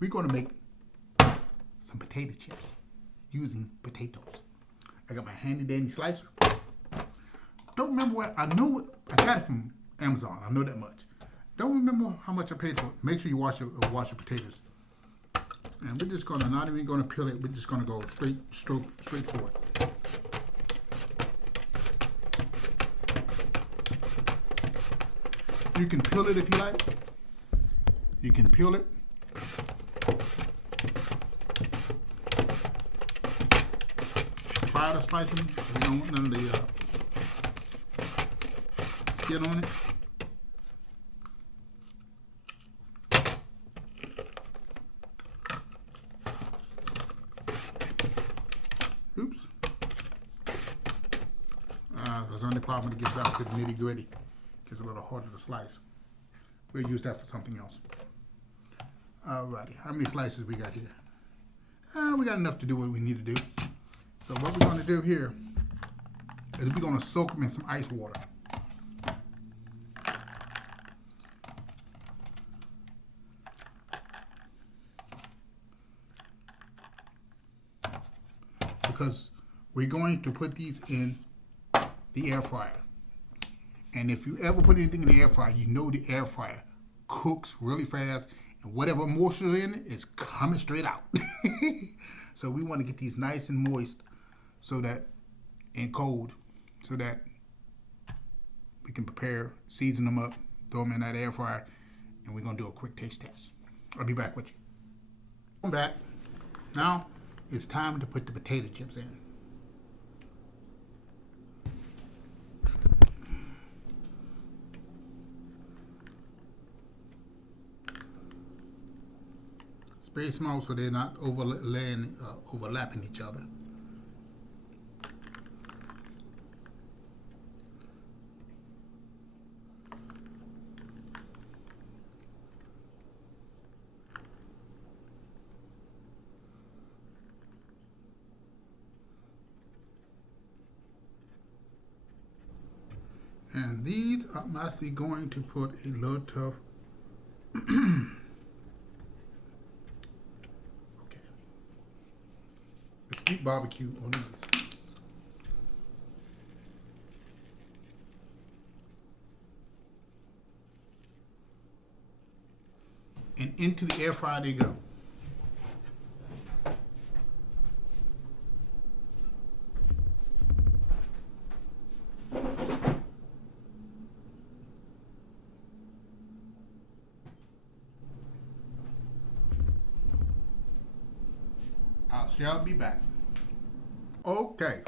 we're going to make some potato chips using potatoes. I got my handy dandy slicer. Don't remember where, I know I got it from Amazon. I know that much. Don't remember how much I paid for it. Make sure you wash your potatoes. And we're just gonna, not even gonna peel it, we're just gonna go straight for it. You can peel it if you like. You can peel it. Prior to slicing, you don't want none of the skin on it. Oops. There's only problem when it gets down to the nitty gritty. Gets a little harder to slice. We'll use that for something else. Alrighty, how many slices we got here? We got enough to do what we need to do. So what we're gonna do here is we're gonna soak them in some ice water. Because we're going to put these in the air fryer. And if you ever put anything in the air fryer, you know the air fryer cooks really fast and whatever moisture in it is coming straight out. So we want to get these nice and moist so that, and cold, so that we can prepare, season them up, throw them in that air fryer, and we're going to do a quick taste test. I'll be back with you. I'm back. Now it's time to put the potato chips in. Very small so they're not overlapping each other. And these I'm actually going to put a little tough Mesquite barbecue on these. And into the air fryer they go. I shall be back. Okay.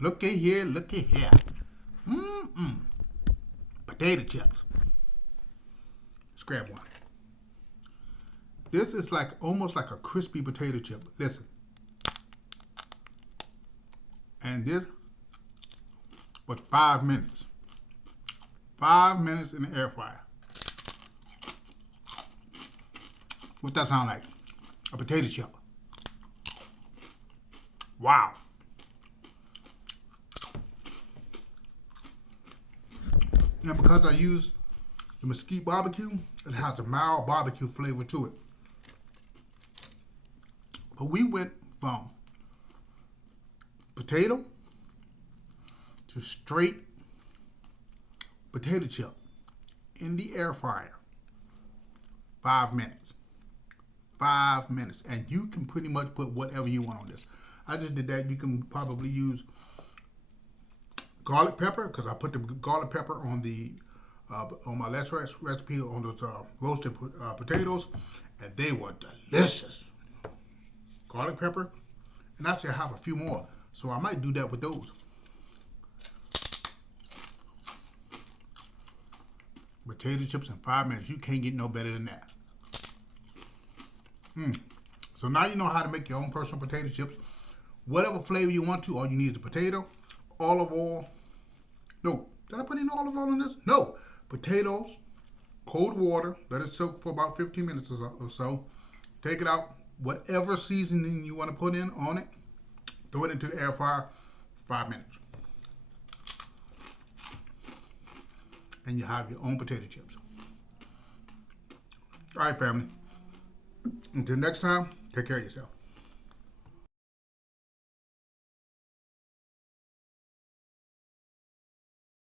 Looky here, looky here. Potato chips. Let's grab one. This is like almost like a crispy potato chip. Listen. And this was 5 minutes. 5 minutes in the air fryer. What that sound like? A potato chip. Wow. And because I use the Mesquite barbecue, it has a mild barbecue flavor to it. But we went from potato to straight potato chip in the air fryer. 5 minutes. 5 minutes. And you can pretty much put whatever you want on this. I just did that. You can probably use garlic pepper because I put the garlic pepper on the on my last recipe on those roasted potatoes, and they were delicious. Garlic pepper, and actually I have a few more, so I might do that with those. Potato chips in 5 minutes. You can't get no better than that. So now you know how to make your own personal potato chips. Whatever flavor you want to, all you need is a potato, olive oil. No, did I put any olive oil in this? No. Potatoes, cold water, let it soak for about 15 minutes or so. Take it out, whatever seasoning you want to put in on it, throw it into the air fryer, 5 minutes. And you have your own potato chips. All right, family. Until next time, take care of yourself.